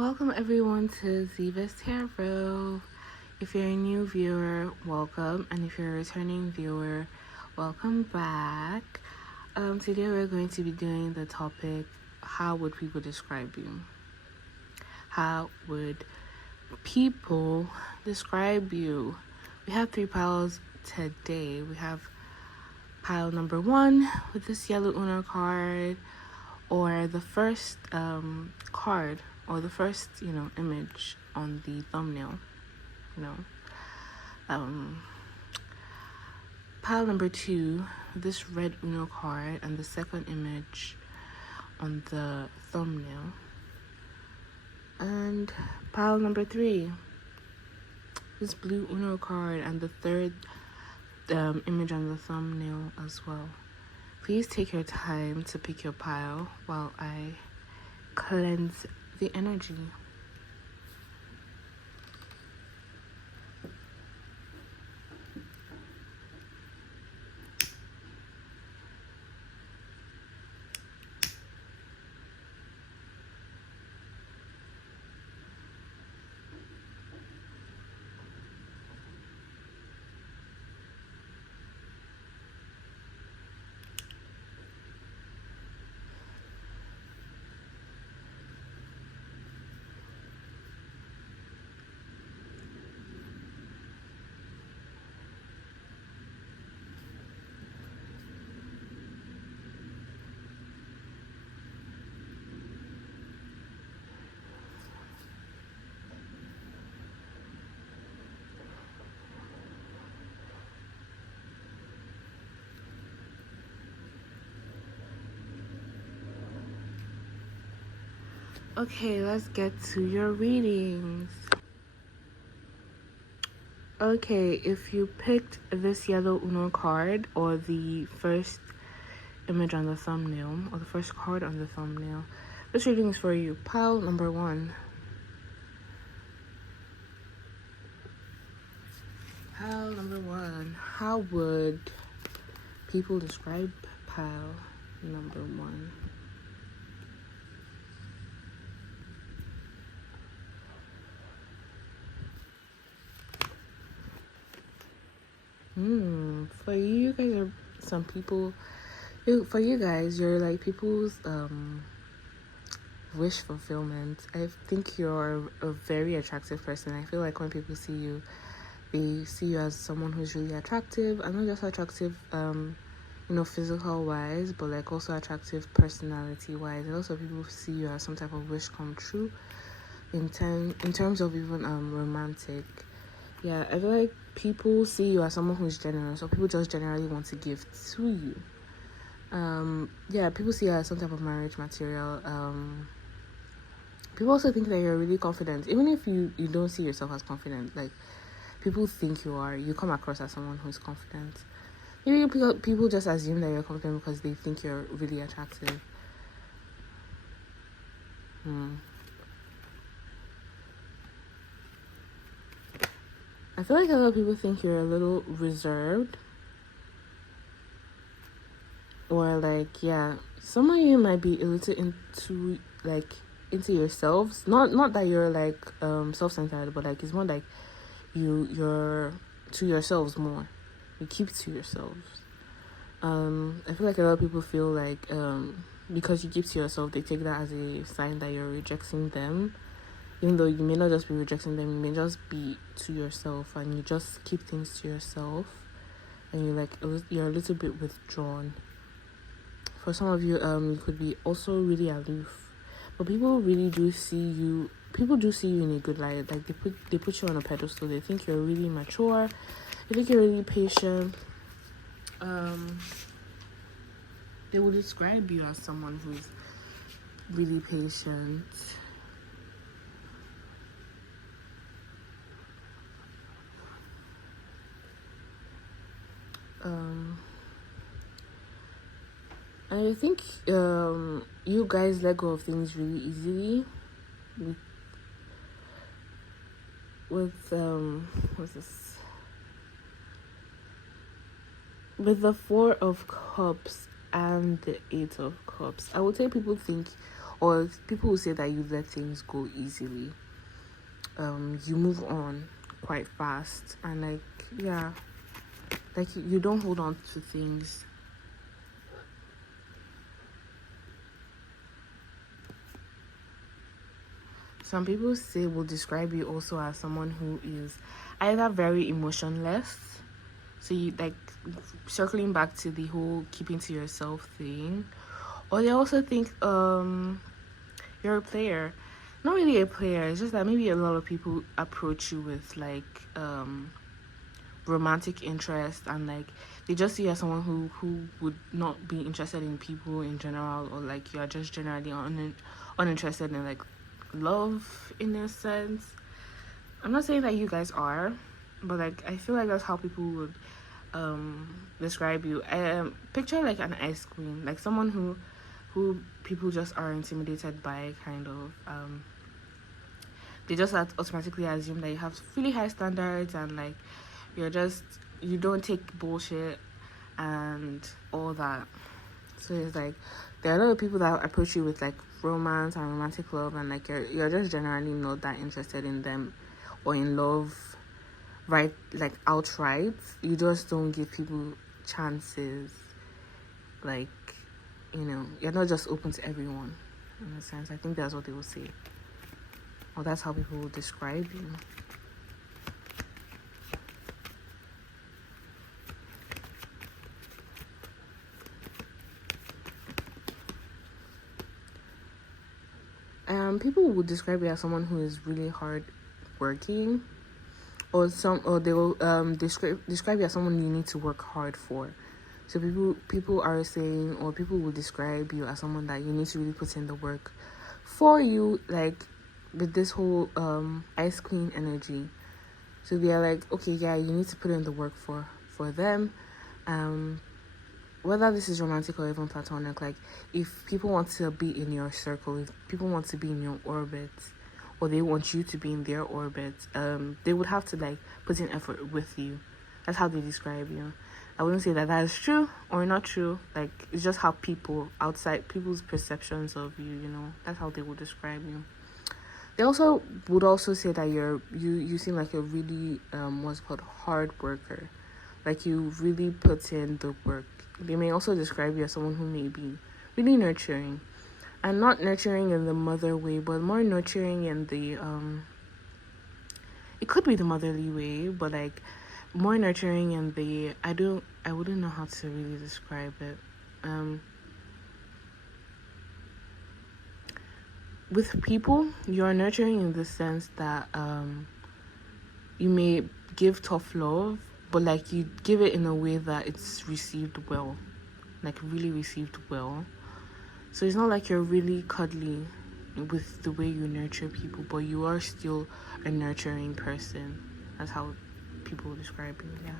Welcome everyone to Ziva's Tarot. If you're a new viewer, welcome, and if you're a returning viewer, welcome back. Today we're going to be doing the topic, how would people describe you? How would people describe you? We have 3 piles today. We have pile number 1 with this yellow Uno card, or the first card, or the first image on the thumbnail. Pile number 2, this red Uno card, and the second image on the thumbnail. And pile number 3, this blue Uno card, and the third image on the thumbnail as well. Please take your time to pick your pile while I cleanse the energy. Okay, let's get to your readings. Okay, if you picked this yellow Uno card, or the first image on the thumbnail, or the first card on the thumbnail, this reading is for you. Pile number 1. Pile number 1. How would people describe pile number 1? For you guys are some people. For you guys, you're like people's wish fulfillment. I think you're a very attractive person. I feel like when people see you, they see you as someone who's really attractive, and not just attractive physical wise, but like also attractive personality wise. And also people see you as some type of wish come true in terms of even romantic. Yeah, I feel like people see you as someone who's generous, or people just generally want to give to you. People see you as some type of marriage material. People also think that you're really confident, even if you don't see yourself as confident. Like, people think you are. You come across as someone who's confident. Maybe people just assume that you're confident because they think you're really attractive. I feel like a lot of people think you're a little reserved, or like, some of you might be a little into yourselves. Not that you're like self-centered, but like it's more like you're to yourselves more. You keep to yourselves. I feel like a lot of people feel like because you keep to yourself, they take that as a sign that you're rejecting them. Even though you may not just be rejecting them, you may just be to yourself, and you just keep things to yourself, and you're a little bit withdrawn. For some of you, you could be also really aloof, but people really do see you. People do see you in a good light. Like they put you on a pedestal. They think you're really mature. They think you're really patient. They will describe you as someone who's really patient. I think you guys let go of things really easily with what's this? With the 4 of Cups and the 8 of Cups. I would say people think, or people who say that you let things go easily. You move on quite fast, and like, yeah, like you don't hold on to things. Some people will describe you also as someone who is either very emotionless. So you like, circling back to the whole keeping to yourself thing, or they also think you're a player. Not really a player. It's just that maybe a lot of people approach you with like romantic interest, and like they just see you as someone who would not be interested in people in general, or like you're just generally uninterested in like love in a sense. I'm not saying that you guys are, but like I feel like that's how people would describe you. Picture like an ice queen, like someone who people just are intimidated by, kind of. They just automatically assume that you have really high standards, and like you don't take bullshit and all that. So it's like there are a lot of people that approach you with like romance and romantic love, and like you're just generally not that interested in them or in love, right? Like outright, you just don't give people chances. Like, you're not just open to everyone, in a sense. I think that's what they will say, or that's how people will describe you. People would describe you as someone who is really hard working, or they will describe you as someone you need to work hard for. So people are saying, or people will describe you as someone that you need to really put in the work for you, like with this whole ice queen energy. So they are like, okay, yeah, you need to put in the work for them. Whether this is romantic or even platonic, like if people want to be in your circle, if people want to be in your orbit, or they want you to be in their orbit, they would have to like put in effort with you. That's how they describe you. I wouldn't say that is true or not true. Like, it's just how people's perceptions of you, that's how they would describe you. They would also say that you seem like a really what's called hard worker. Like you really put in the work. They may also describe you as someone who may be really nurturing, and not nurturing in the mother way, but more nurturing in the it could be the motherly way, but like more nurturing in the I wouldn't know how to really describe it. With people, you're nurturing in the sense that you may give tough love, but like you give it in a way that it's received well, like really received well. So it's not like you're really cuddly with the way you nurture people, but you are still a nurturing person. That's how people describe you, yeah.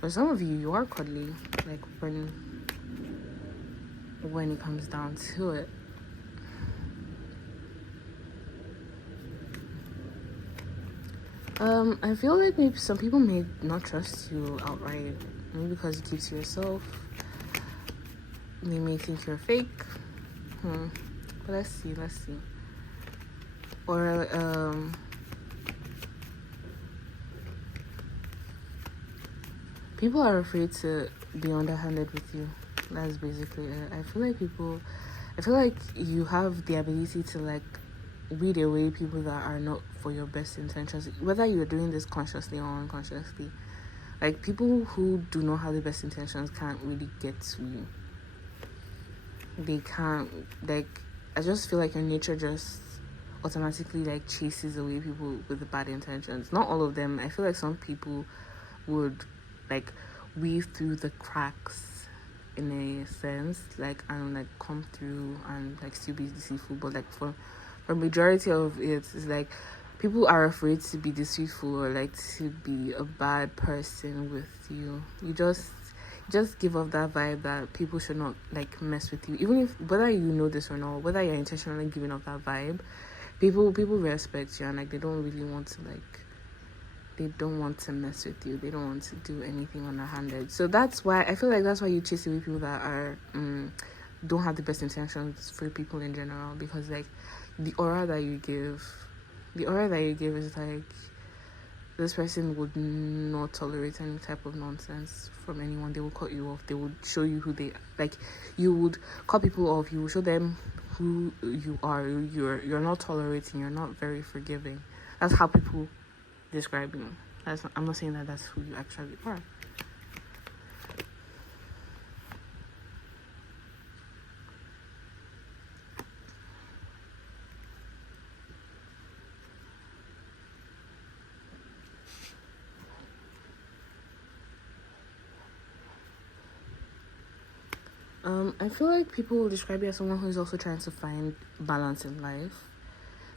For some of you are cuddly, like when it comes down to it. I feel like maybe some people may not trust you outright, maybe because you keep to yourself. They may think you're fake. But let's see. Or people are afraid to be underhanded with you. That's basically it. I feel like you have the ability to like read away people that are not for your best intentions, whether you're doing this consciously or unconsciously. Like people who do not have the best intentions can't really get to you. They can't, like, I just feel like your nature just automatically like chases away people with the bad intentions. Not all of them. I feel like some people would like weave through the cracks in a sense, like, and like come through and like still be deceitful, but like for majority of it, it's like people are afraid to be deceitful or like to be a bad person with you. You just give off that vibe that people should not like mess with you, even if whether you know this or not, whether you're intentionally giving off that vibe. People respect you, and like they don't really want to mess with you. They don't want to do anything underhanded. So that's why I feel like that's why you chase away people that are don't have the best intentions for people in general, because like the aura that you give is like, this person would not tolerate any type of nonsense from anyone. They will cut you off. They would show you who they like. You would cut people off. You will show them who you are. You're not tolerating. You're not very forgiving. That's how people describe you. I'm not saying that that's who you actually are. I feel like people will describe you as someone who is also trying to find balance in life.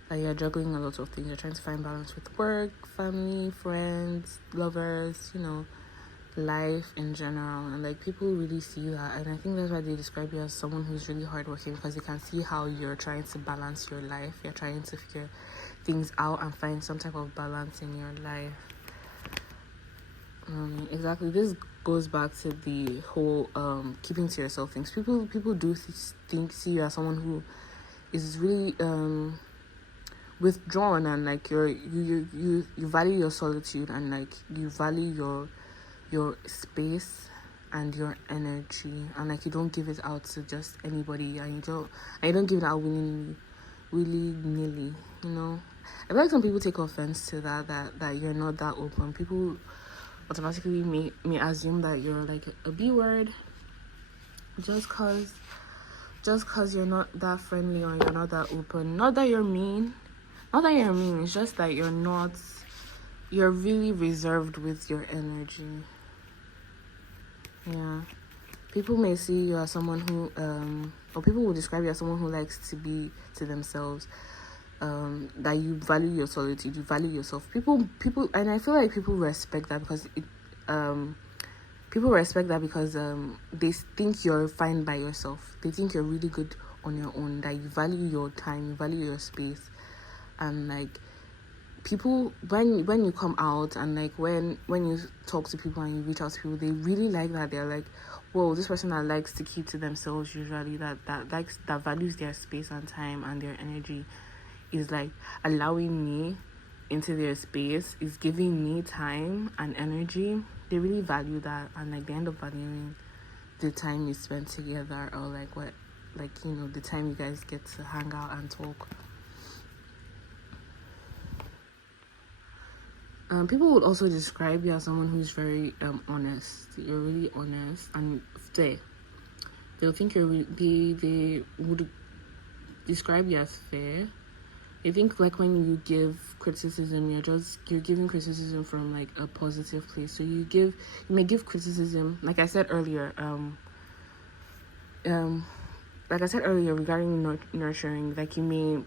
Like, you're juggling a lot of things. You're trying to find balance with work, family, friends, lovers, life in general. And like, people really see that, and I think that's why they describe you as someone who's really hardworking, because they can see how you're trying to balance your life. You're trying to figure things out and find some type of balance in your life. Exactly. This goes back to the whole keeping to yourself things. People do see you as someone who is really withdrawn, and like you value your solitude, and like you value your space and your energy, and like you don't give it out to just anybody, and you don't give it out willy-nilly. I feel like some people take offense to that you're not that open. People automatically may assume that you're like a B word just cause you're not that friendly, or you're not that open. Not that you're mean, it's just that you're really reserved with your energy. Yeah. People may see you as someone who or people will describe you as someone who likes to be to themselves. That you value your solitude, you value yourself. People, and I feel like people respect that because they think you're fine by yourself. They think you're really good on your own. That you value your time, you value your space, and like people, when you come out, and like when you talk to people and you reach out to people, they really like that. They're like, whoa, this person that likes to keep to themselves, usually that values their space and time and their energy, is like allowing me into their space, is giving me time and energy. They really value that, and like they end up valuing the time you spend together, or like the time you guys get to hang out and talk. People would also describe you as someone who's very honest. You're really honest and fair. They'll think they would describe you as fair. I think like when you give criticism, you're giving criticism from like a positive place. So you may give criticism, like I said earlier, regarding nurturing. Like you may,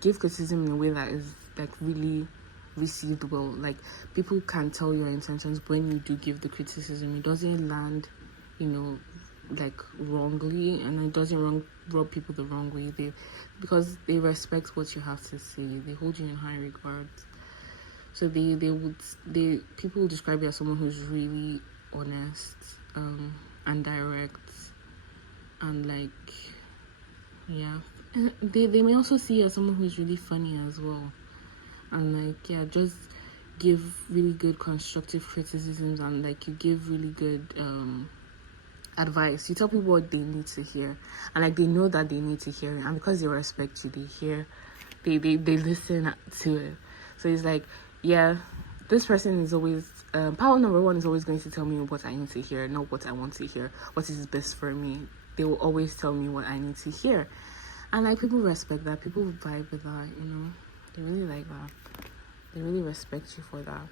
give criticism in a way that is like really received well. Like people can tell your intentions when you do give the criticism. It doesn't land, like wrongly, and it doesn't rub people the wrong way. Because they respect what you have to say. They hold you in high regard. So people will describe you as someone who's really honest, and direct, and like, yeah. They may also see you as someone who's really funny as well, and like, yeah, just give really good constructive criticisms, and like you give really good advice. You tell people what they need to hear, and like they know that they need to hear it, and because they respect you, they listen to it. So it's like, yeah, this person is always power number one is always going to tell me what I need to hear, not what I want to hear, what is best for me. They will always tell me what I need to hear, and like people respect that. People vibe with that. They really like that. They really respect you for that.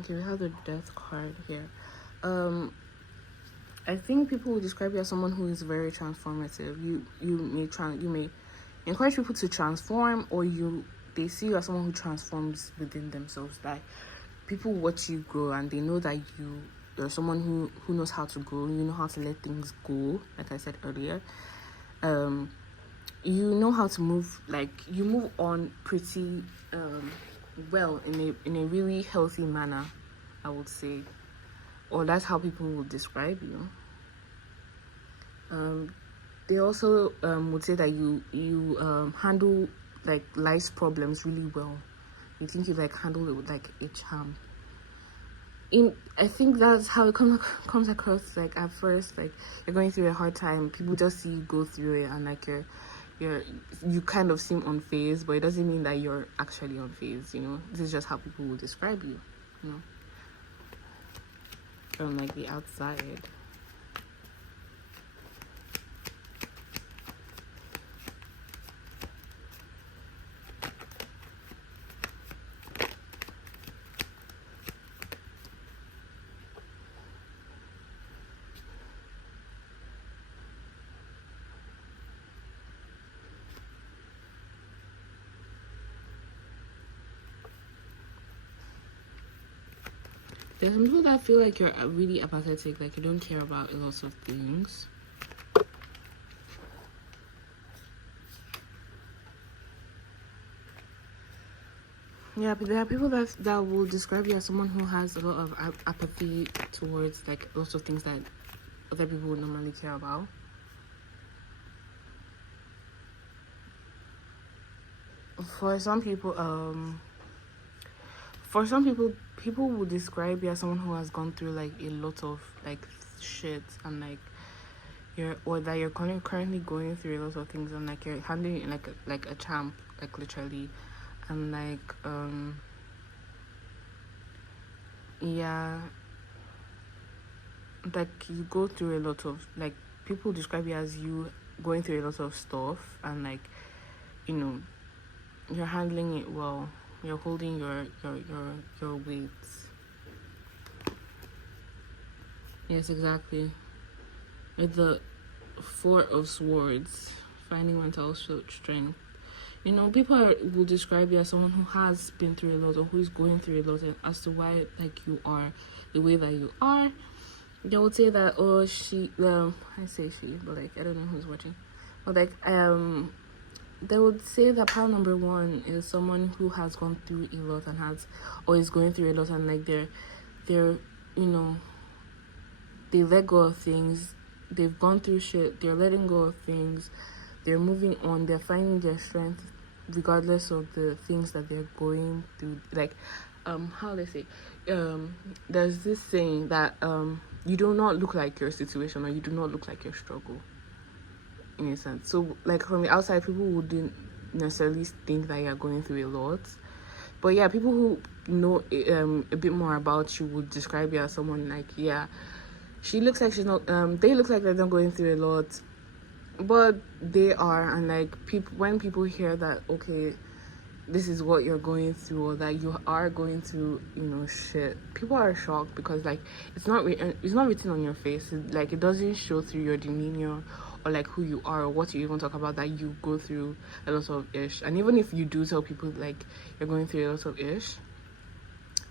Okay, we have the death card here. I think people will describe you as someone who is very transformative. You may encourage people to transform, or they see you as someone who transforms within themselves. Like people watch you grow, and they know that you're someone who knows how to grow. You know how to let things go, like I said earlier. You know how to move, like you move on pretty well in a really healthy manner, I would say, or that's how people would describe you. They also would say that you handle like life's problems really well. You think you like handle it with like a charm. I think that's how it comes across. Like at first, like you're going through a hard time, people just see you go through it, and like you kind of seem unfazed, but it doesn't mean that you're actually unfazed. You know, this is just how people will describe you. You know, from like the outside. There's some people that feel like you're really apathetic, like you don't care about a lot of things. Yeah, but there are people that will describe you as someone who has a lot of apathy towards like lots of things that other people would normally care about. For some people, people will describe you as someone who has gone through like a lot of like shit, and like that you're currently going through a lot of things, and like you're handling it like a champ, like literally, and like yeah, like you go through a lot of like people describe you as you going through a lot of stuff, and like you know you're handling it well. You're holding your weights. Yes, exactly. With the Four of Swords, finding mental strength. You know, people will describe you as someone who has been through a lot, or who is going through a lot, and as to why like you are the way that you are. They would say that, oh, I say she, but like I don't know who's watching, but like they would say that pile number one is someone who has gone through a lot and has, or is going through a lot, and like they're you know, they let go of things, they've gone through shit, they're letting go of things, they're moving on, they're finding their strength regardless of the things that they're going through. Like how they say, there's this saying that you do not look like your situation, or you do not look like your struggle, in a sense. So like from the outside, people wouldn't necessarily think that you're going through a lot, but yeah, people who know a bit more about you would describe you as someone like, yeah, she looks like she's not they look like they're not going through a lot, but they are. And like when people hear that, okay, this is what you're going through, or that you are going through, you know, shit, people are shocked, because like it's not written on your face. Like it doesn't show through your demeanor, or like who you are, or what you even talk about, that you go through a lot of ish. And even if you do tell people like you're going through a lot of ish,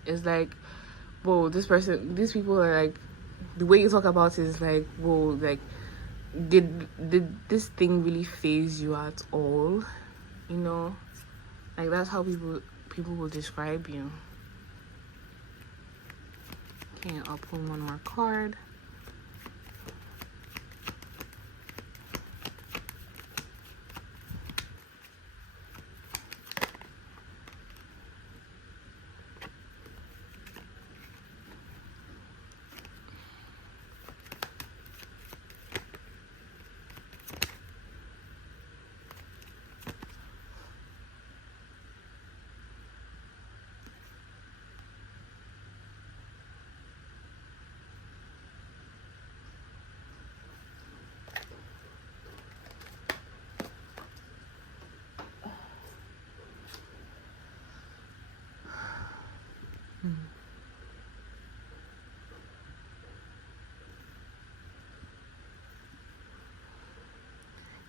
it's like, whoa, these people are like, the way you talk about it is like, whoa, like did this thing really faze you at all? You know, like that's how people will describe you. Okay, I'll pull one more card.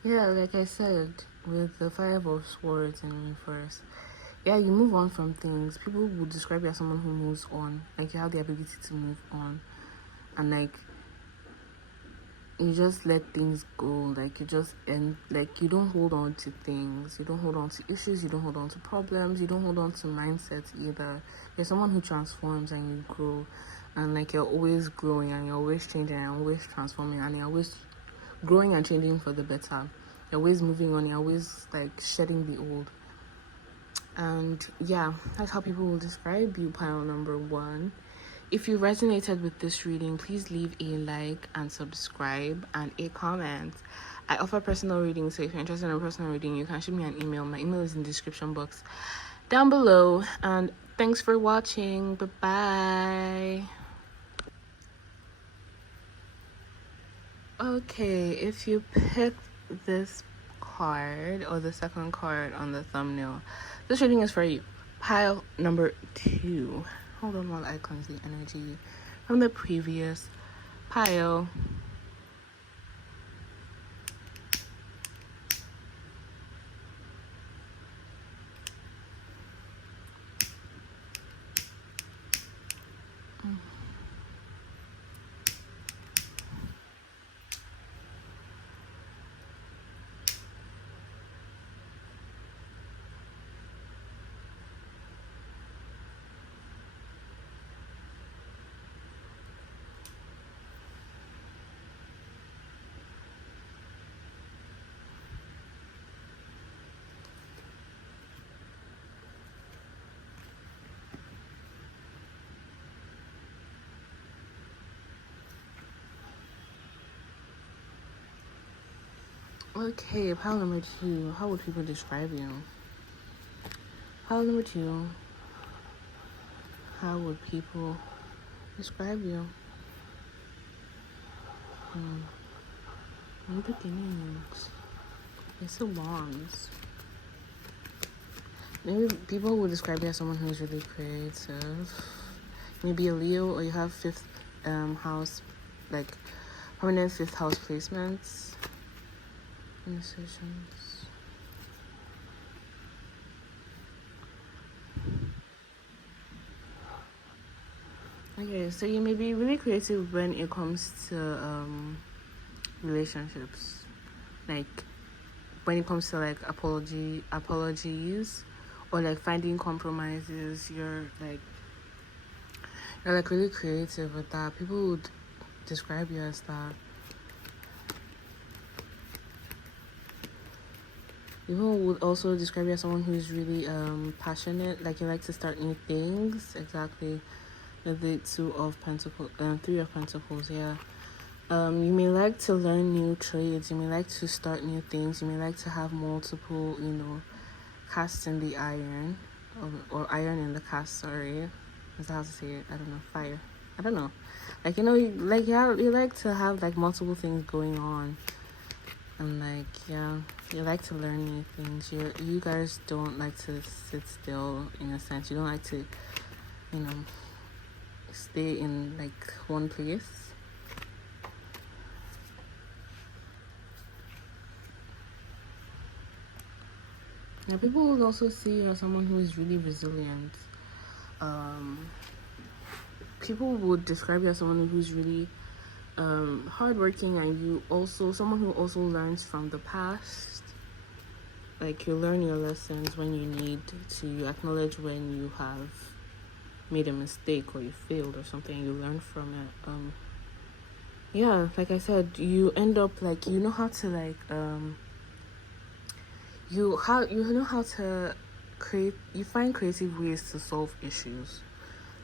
Yeah, like I said, with the Five of Swords in reverse, yeah, you move on from things. People will describe you as someone who moves on, like you have the ability to move on. and like you just let things go. Like you just, and like you don't hold on to things, you don't hold on to issues, you don't hold on to problems, you don't hold on to mindsets either. You're someone who transforms and you grow, and like you're always growing and you're always changing and always transforming and you're always growing and changing for the better. You're always moving on, you're always like shedding the old. And yeah, that's how people will describe you, pile number one. If you resonated with this reading, please leave a like and subscribe and a comment. I offer personal readings, so if you're interested in a personal reading, you can shoot me an email. My email is in the description box down below. And thanks for watching. Bye-bye. Okay, if you picked this card or the second card on the thumbnail, this reading is for you. Pile number 2. Hold on while I cleanse the energy from the previous pile. Okay, pile number 2. How would people describe you? Pile number 2. How would people describe you? New beginnings. It's so wands. Maybe people would describe you as someone who's really creative. Maybe a Leo, or you have 5th house, like permanent 5th house placements. Decisions. Okay, so you may be really creative when it comes to relationships, like when it comes to like apologies, or like finding compromises. You're like really creative with that. People would describe you as that. People would also describe you as someone who is really passionate, like you like to start new things. Exactly. The 2 of Pentacles, 3 of Pentacles, yeah. You may like to learn new trades, you may like to start new things, you may like to have multiple, casts in the iron, or iron in the cast, sorry. Is that how to say it? I don't know. Fire. I don't know. Like, you like to have like multiple things going on. And like, yeah, you like to learn new things. You guys don't like to sit still, in a sense. You don't like to, stay in like one place. Now, people will also see you as someone who is really resilient. People would describe you as someone who's really hardworking, and you also someone who also learns from the past. Like, you learn your lessons when you need to. You acknowledge when you have made a mistake or you failed or something. You learn from it. Yeah, like I said, you end up like you know how to like you know how to create. You find creative ways to solve issues.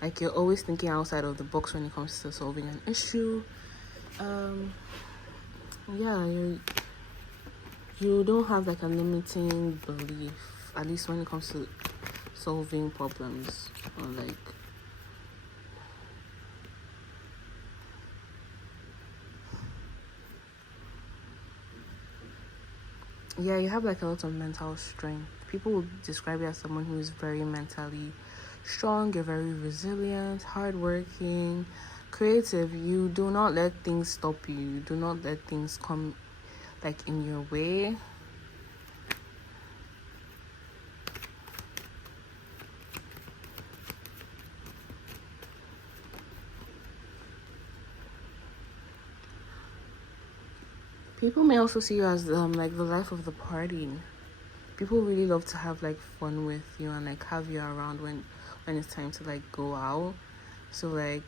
Like, you're always thinking outside of the box when it comes to solving an issue. Yeah, you don't have like a limiting belief, at least when it comes to solving problems, or like yeah, you have like a lot of mental strength. People would describe you as someone who is very mentally strong. You're very resilient, hardworking, creative. You do not let things stop you. You do not let things come like in your way. People may also see you as like the life of the party. People really love to have like fun with you and like have you around when it's time to like go out. So like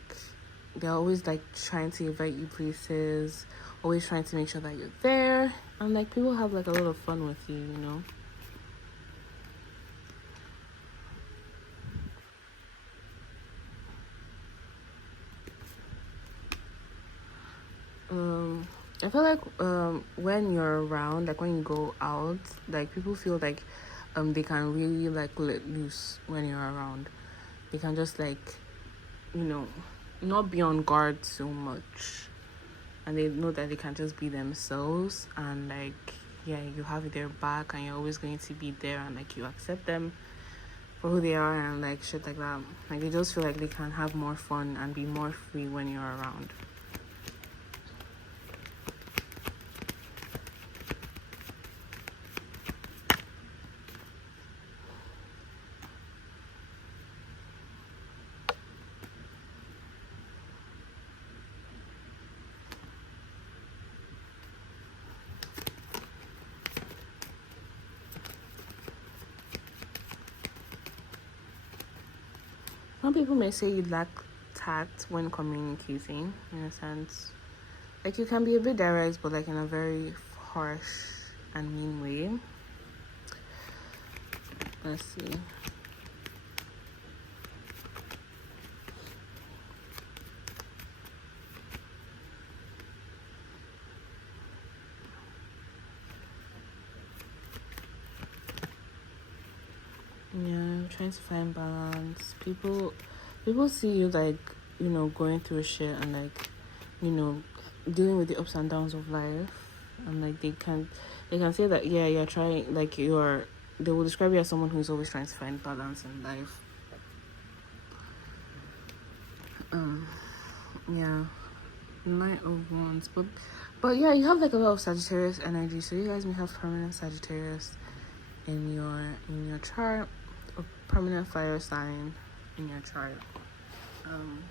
they're always like trying to invite you places, always trying to make sure that you're there, and like people have like a lot of fun with you, you know. um I feel like when you're around, like when you go out, like people feel like they can really like let loose when you're around. They can just like, you know, not be on guard so much, and they know that they can just be themselves, and like, yeah, you have their back and you're always going to be there, and like you accept them for who they are and like shit like that. Like they just feel like they can have more fun and be more free when you're around. Some people may say you lack tact when communicating, in a sense. Like you can be a bit direct, but like in a very harsh and mean way. Let's see. Yeah, trying to find balance. People see you like, you know, going through shit and like, you know, dealing with the ups and downs of life, and like they can say that, yeah, you're trying, like they will describe you as someone who's always trying to find balance in life. Yeah, Knight of Wands, but yeah, you have like a lot of Sagittarius energy, so you guys may have permanent Sagittarius in your chart, or permanent fire sign in your chart. um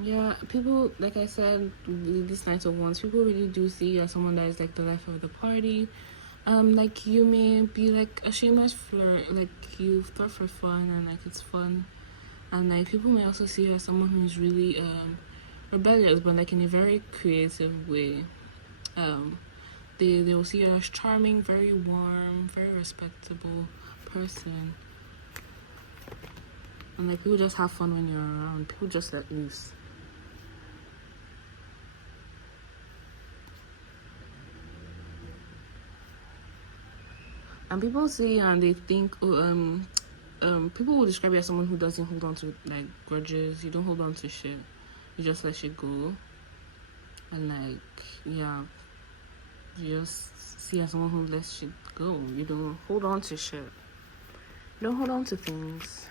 yeah, people, like I said, with this Knight of Wands, people really do see you as someone that is like the life of the party. Like you may be like a shameless flirt, like you flirt for fun and like it's fun, and like people may also see you as someone who's really rebellious, but like in a very creative way. um they will see you as charming, very warm, very respectable person, and like people just have fun when you're around. People just let loose. And people see and they think, oh, people will describe you as someone who doesn't hold on to like grudges. You don't hold on to shit. You just let shit go. And like, yeah, you just see as someone who lets shit go. You don't hold on to shit. You don't hold on to things.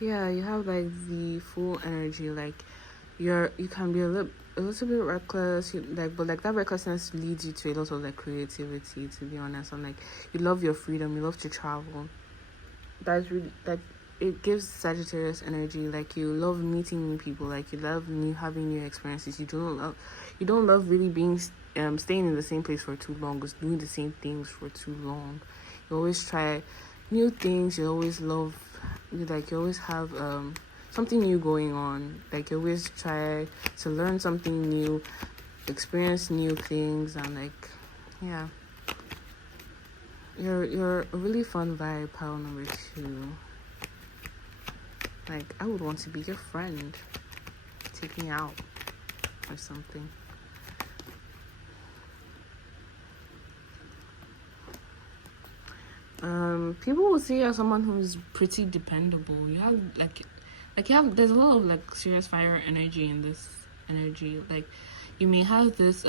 Yeah, you have like the full energy. Like you can be a little bit reckless, like, but like that recklessness leads you to a lot of like creativity, to be honest. And like you love your freedom, you love to travel. That's really like, it gives Sagittarius energy. Like you love meeting new people, like you love having new experiences. You don't love really being staying in the same place for too long, just doing the same things for too long. You always try new things. You always have something new going on. Like you always try to learn something new, experience new things, and like, yeah, you're a really fun vibe, pile number 2. Like I would want to be your friend. Take me out or something. People will see you as someone who's pretty dependable. You have there's a lot of like serious fire energy in this energy. Like you may have this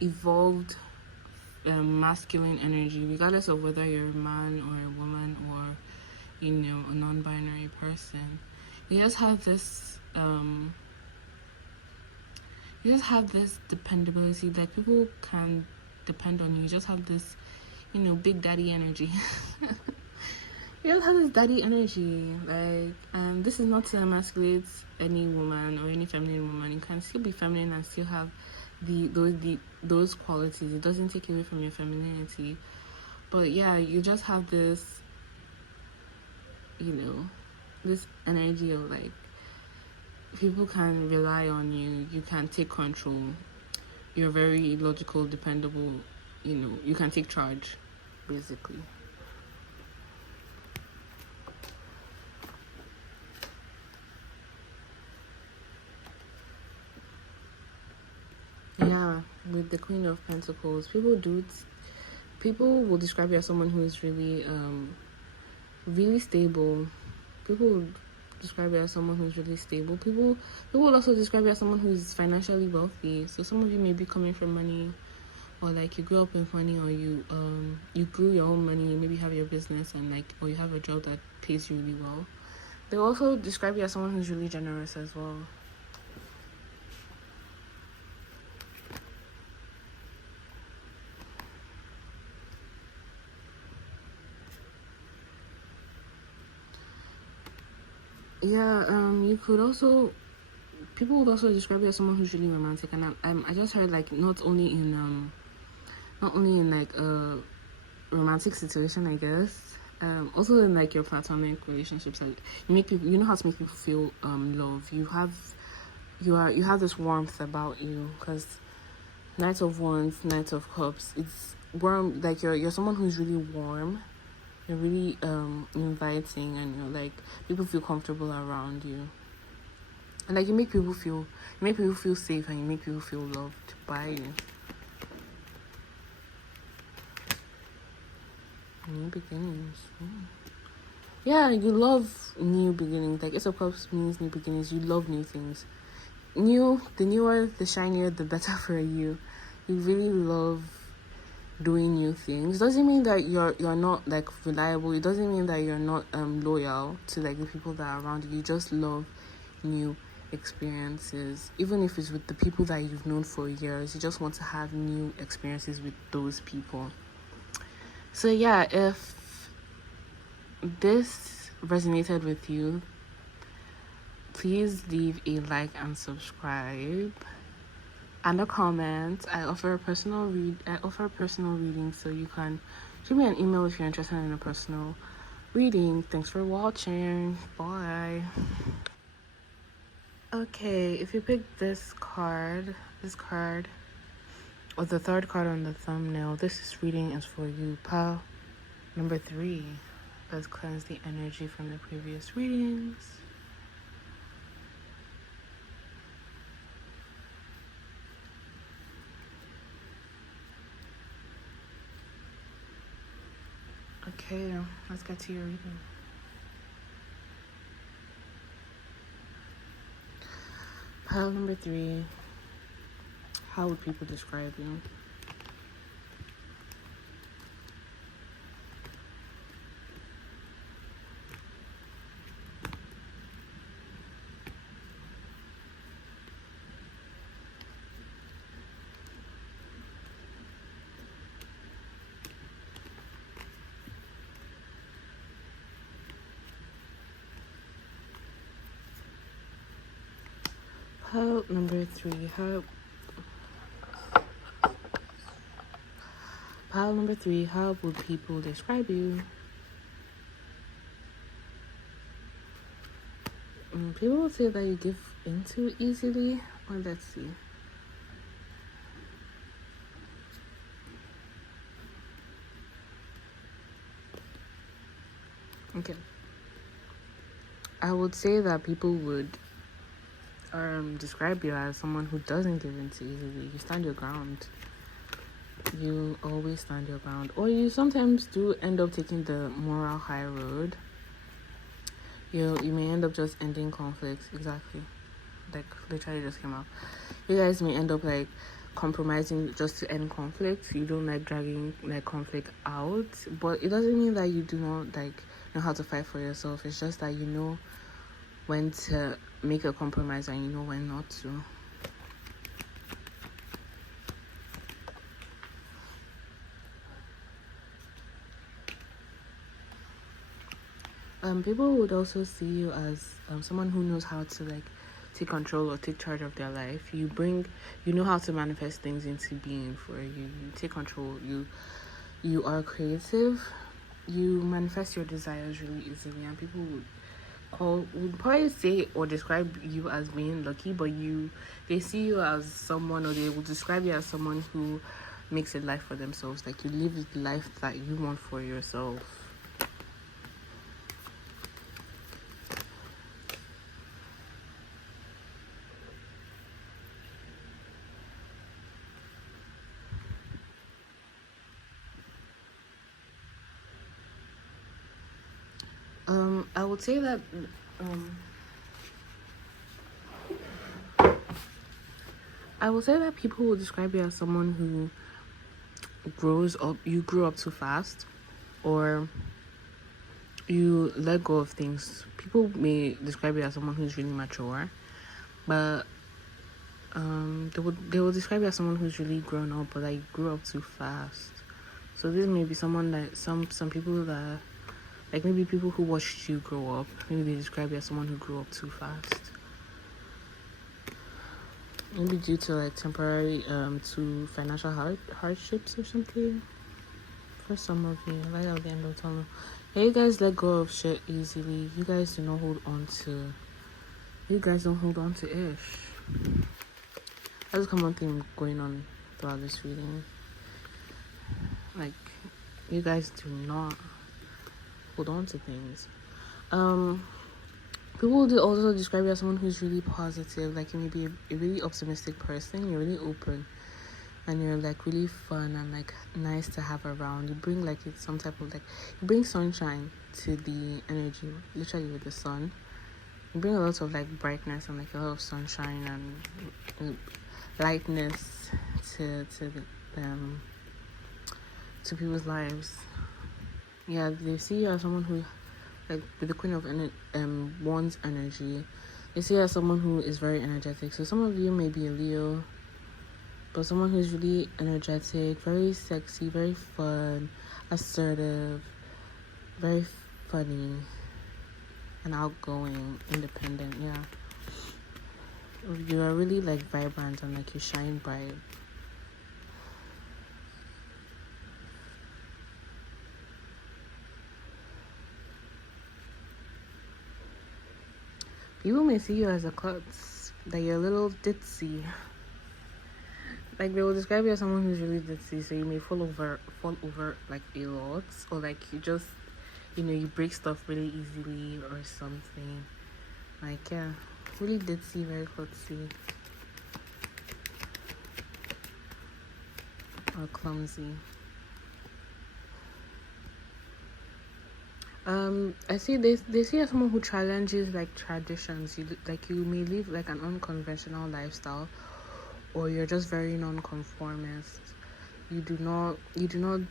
evolved masculine energy, regardless of whether you're a man or a woman or, you know, a non-binary person. You just have this you just have this dependability. Like, people can depend on you. You just have this, big daddy energy. You just have this daddy energy. Like, and this is not to emasculate any woman or any feminine woman. You can still be feminine and still have those qualities. It doesn't take away from your femininity. But yeah, you just have this, this energy of like, people can rely on you. You can take control. You're very logical, dependable. You can take charge, basically. Yeah, with the Queen of Pentacles, people will describe you as someone who is really really stable. People will describe you as someone who's really stable. People will also describe you as someone who's financially wealthy. So some of you may be coming from money, or like you grew up with money, or you grew your own money. Maybe you have your business and or you have a job that pays you really well. They also describe you as someone who's really generous as well. Yeah, you could also, people would also describe you as someone who's really romantic, and I just heard like not only in like a romantic situation, I guess, also in like your platonic relationships, like you make people, you know how to make people feel love. You have this warmth about you, because Knight of Wands, Knight of Cups, it's warm. Like you're someone who's really warm. You're really inviting, and you're like, people feel comfortable around you, and like you make people feel safe, and you make people feel loved by you. New beginnings. Yeah, you love new beginnings. Like Ace of Cups means new beginnings. You love new things. The newer, the shinier, the better for you. You really love doing new things. Doesn't mean that you're not like reliable. It doesn't mean that you're not loyal to like the people that are around you. You just love new experiences, even if it's with the people that you've known for years. You just want to have new experiences with those people. So yeah, if this resonated with you, please leave a like and subscribe and a comment. I offer personal reading, so you can shoot me an email if you're interested in a personal reading. Thanks for watching. Bye. Okay, if you picked this card, or the third card on the thumbnail, this reading is for you. Pile number 3. Let's cleanse the energy from the previous readings. Okay, let's get to your reading. Pile number 3. How would people describe you? Pile number 3. Pile number 3. How would people describe you? People would say that you give in too easily. Well, let's see. Okay. I would say that people would describe you as someone who doesn't give in too easily. You stand your ground. You always stand your ground. Or you sometimes do end up taking the moral high road. You may end up just ending conflicts. Exactly. Like, literally just came out. You guys may end up like compromising just to end conflict. You don't like dragging like conflict out. But it doesn't mean that you do not like know how to fight for yourself. It's just that you know when to make a compromise and you know when not to. People would also see you as someone who knows how to like take control or take charge of their life. You know how to manifest things into being for you. You take control. You are creative. You manifest your desires really easily, and people would probably say or describe you as being lucky, but they see you as someone, or they will describe you as someone who makes a life for themselves. Like you live the life that you want for yourself. I would say that people will describe you as someone who you grew up too fast, or you let go of things. People may describe you as someone who's really mature, but they will describe you as someone who's really grown up, but like grew up too fast. So this may be someone that some people that, like maybe people who watched you grow up, maybe they describe you as someone who grew up too fast. Maybe due to like temporary to financial hardships or something. For some of you, light at the end of the tunnel. Yeah, you guys let go of shit easily. You guys don't hold on to ish. That's a common theme going on throughout this reading. Like, you guys do not hold on to things. People will also describe you as someone who's really positive. Like, you may be a really optimistic person. You're really open, and you're like really fun and like nice to have around. You bring like some type of like, you bring sunshine to the energy, literally with the sun. You bring a lot of like brightness and like a lot of sunshine and lightness to people's lives. Yeah, they see you as someone who, like with the Queen of Wands energy, they see you as someone who is very energetic. So some of you may be a Leo, but someone who's really energetic, very sexy, very fun, assertive, very funny, and outgoing, independent. Yeah, you are really like vibrant and like you shine bright. People may see you as a klutz, that you're a little ditzy. Like they will describe you as someone who's really ditzy, so you may fall over like a lot, or like you just, you break stuff really easily or something. Like yeah, really ditzy, very klutzy, or clumsy. I see they see you as someone who challenges like traditions. You may live like an unconventional lifestyle, or you're just very non-conformist. You do not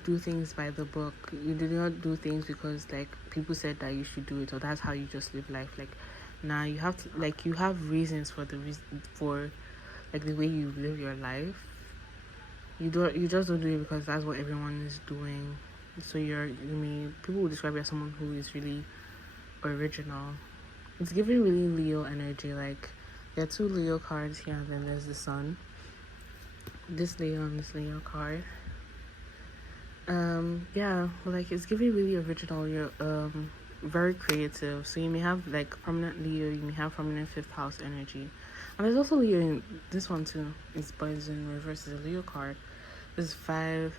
do things by the book. You do not do things because like people said that you should do it, or that's how you just live life. Like now you have to, like, you have reasons for like the way you live your life. You just don't do it because that's what everyone is doing. So people will describe you as someone who is really original. It's giving really Leo energy. Like there are two Leo cards here, and then there's the Sun. This Leo and this Leo card. Yeah, like it's giving really original. You're very creative. So you may have like prominent Leo. You may have prominent fifth house energy, and there's also Leo in this one too. But it's in reverse. It's a Leo card. This is five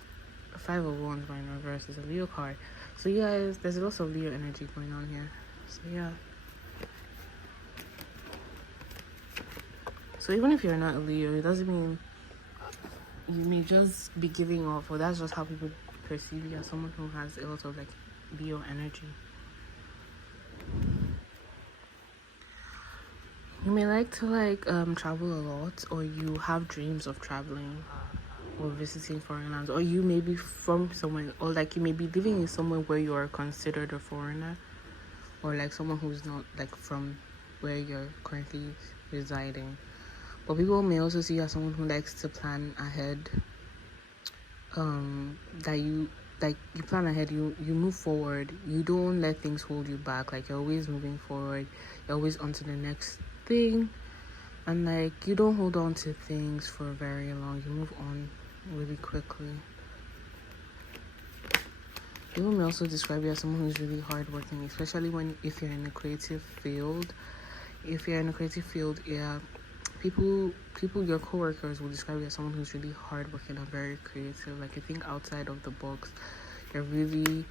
of wands, but in reverse is a Leo card. So you guys, there's a lot of Leo energy going on here. So yeah. So even if you're not a Leo, it doesn't mean you may just be giving off, or that's just how people perceive you as someone who has a lot of like Leo energy. You may like to like travel a lot, or you have dreams of traveling or visiting foreign lands, or you may be from somewhere, or like you may be living in somewhere where you are considered a foreigner, or like someone who's not like from where you're currently residing. But people may also see you as someone who likes to plan ahead. That you like you plan ahead, you move forward, you don't let things hold you back. Like, you're always moving forward, you're always on to the next thing, and like, you don't hold on to things for very long, you move on really quickly. People may also describe you as someone who's really hardworking, especially if you're in a creative field. If you're in a creative field, yeah, people, your coworkers will describe you as someone who's really hardworking and very creative. Like, you think outside of the box. You're really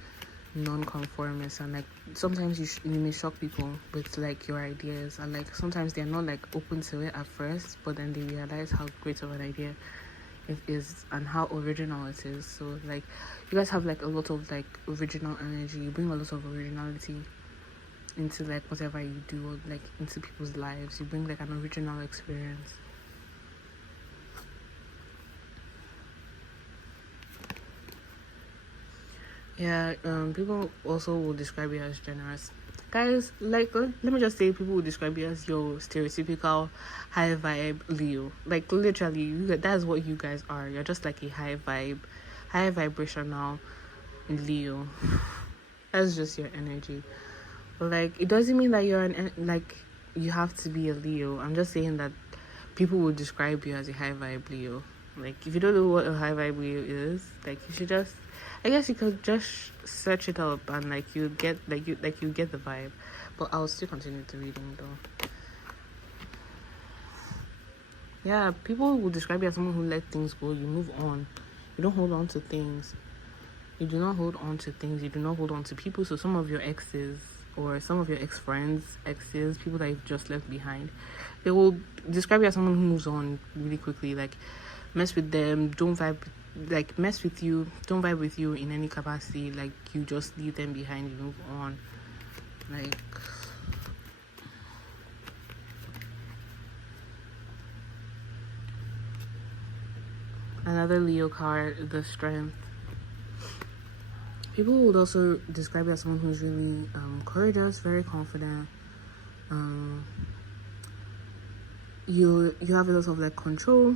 non-conformist, and like, sometimes you may shock people with like your ideas, and like, sometimes they're not like open to it at first, but then they realize how great of an idea it is and how original it is. So like, you guys have like a lot of like original energy. You bring a lot of originality into like whatever you do, or like into people's lives. You bring like an original experience. Yeah, people also will describe you as generous. Guys, like, let me just say, people will describe you as your stereotypical high vibe Leo. Like, literally, that's what you guys are. You're just like a high vibrational Leo. That's just your energy. But like, it doesn't mean that like, you have to be a Leo. I'm just saying that people will describe you as a high vibe Leo. Like, if you don't know what a high vibe Leo is, like, you should just, I guess you could just search it up, and like, you get you get the vibe. But I'll still continue to reading though. Yeah, people will describe you as someone who let things go. You move on. You don't hold on to things. You do not hold on to things. You do not hold on to people. So some of your exes, or some of your ex-friends, exes, people that you've just left behind, they will describe you as someone who moves on really quickly. Like, mess with them, don't vibe, like, mess with you, don't vibe with you in any capacity. Like, you just leave them behind, you move on. Like, another Leo card, the Strength. People would also describe you as someone who's really courageous, very confident. You have a lot of like control,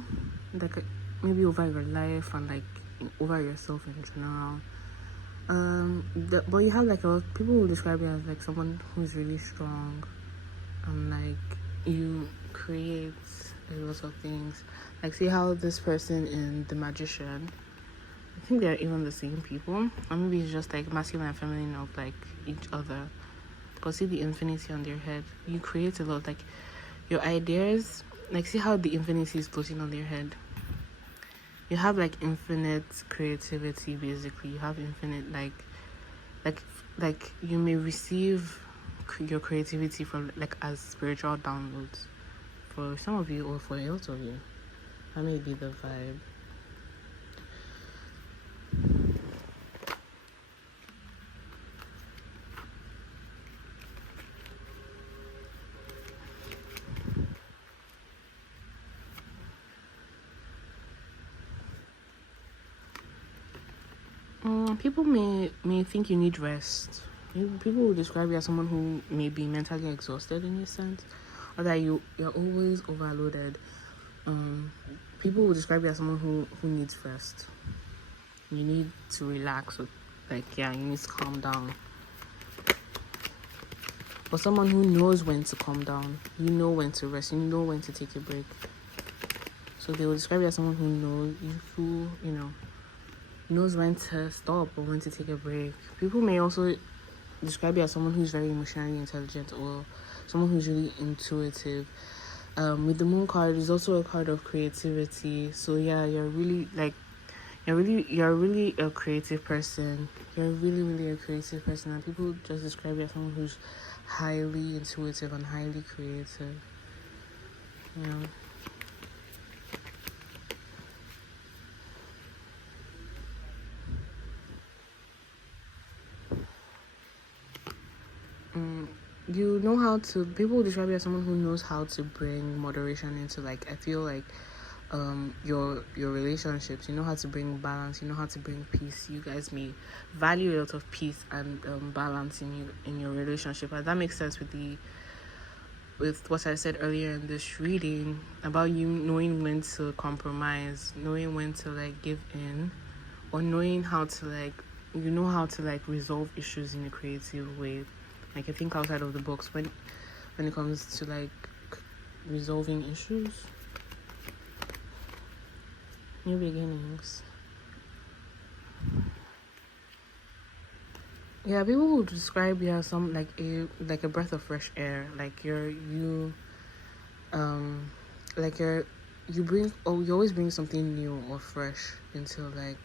like maybe over your life and like over yourself in general. But you have like a lot, people will describe you as like someone who's really strong, and like, you create a lot of things. Like, see how this person in The Magician, I think they're even the same people, or maybe it's just like masculine and feminine of like each other. But see the infinity on their head. You create a lot, like your ideas. Like, see how the infinity is floating on their head. You have like infinite creativity. Basically, you have infinite like you may receive your creativity from like as spiritual downloads. For some of you, or for a lot of you, that may be the vibe. People may think you need rest. People will describe you as someone who may be mentally exhausted in a sense, or that you're always overloaded. People will describe you as someone who needs rest. You need to relax, or like, yeah, you need to calm down. Or someone who knows when to calm down. You know when to rest. You know when to take a break. So they will describe you as someone who knows when to stop or when to take a break. People may also describe you as someone who's very emotionally intelligent, or someone who's really intuitive. With the Moon card, is also a card of creativity. So yeah, you're really a creative person. You're really a creative person, and people just describe you as someone who's highly intuitive and highly creative. Yeah. You know how to, people describe you as someone who knows how to bring moderation into, like, I feel like your relationships. You know how to bring balance, you know how to bring peace. You guys may value a lot of peace and balance in your relationship, and that makes sense with the with what I said earlier in this reading about you knowing when to compromise, knowing when to like give in, or knowing how to like, you know how to like resolve issues in a creative way. Like I think outside of the box when it comes to like resolving issues. New beginnings. Yeah, people would describe you as some like a breath of fresh air. Like like you bring, or you always bring something new or fresh into like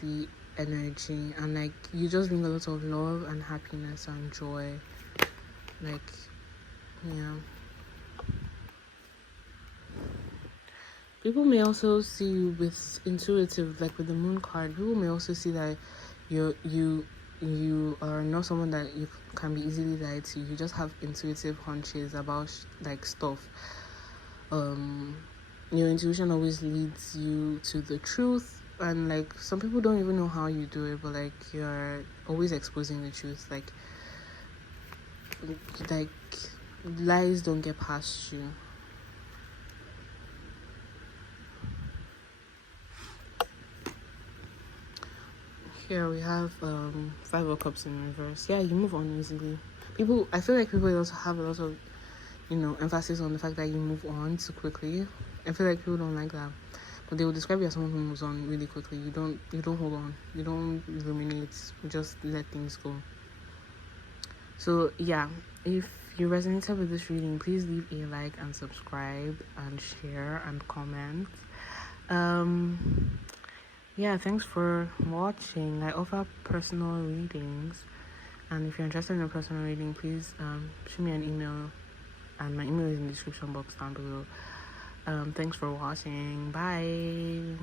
the energy, and like you just bring a lot of love and happiness and joy. Like, yeah. People may also see you with intuitive, like with the moon card. People may also see that you are not someone that you can be easily lied to. You just have intuitive hunches about like stuff. Your intuition always leads you to the truth, and like some people don't even know how you do it, but like you're always exposing the truth. Like lies don't get past you. Here we have 5 of Cups in reverse. Yeah, you move on easily. I feel like people also have a lot of, emphasis on the fact that you move on too quickly. I feel like people don't like that, but they will describe you as someone who moves on really quickly. You don't hold on. You don't ruminate. You just let things go. So yeah, if you resonated with this reading, please leave a like and subscribe and share and comment. Yeah, thanks for watching. I offer personal readings, and if you're interested in a personal reading, please shoot me an email, and my email is in the description box down below. Thanks for watching. Bye.